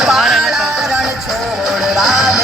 પારણ છોડ રામ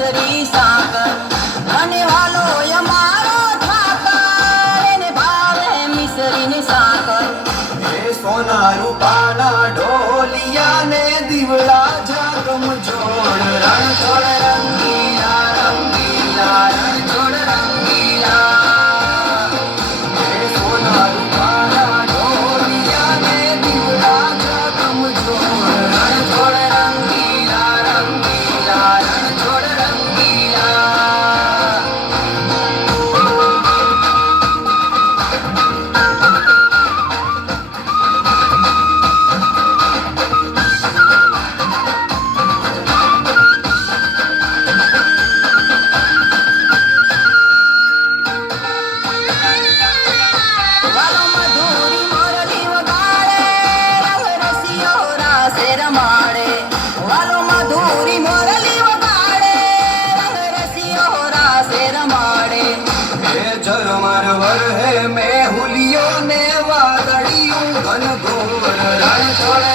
કેસરી સાગર અને વાલો અમારો ઠાકર એને ભાવે મિસરીને સાગર એ સોના રૂપાના ઢોલિયા ને દીવડા જાગમ જોડ. રણ હે જરમર વર હે મેં હુલિયો ને વાદળિયું ઘન ઘોર રણ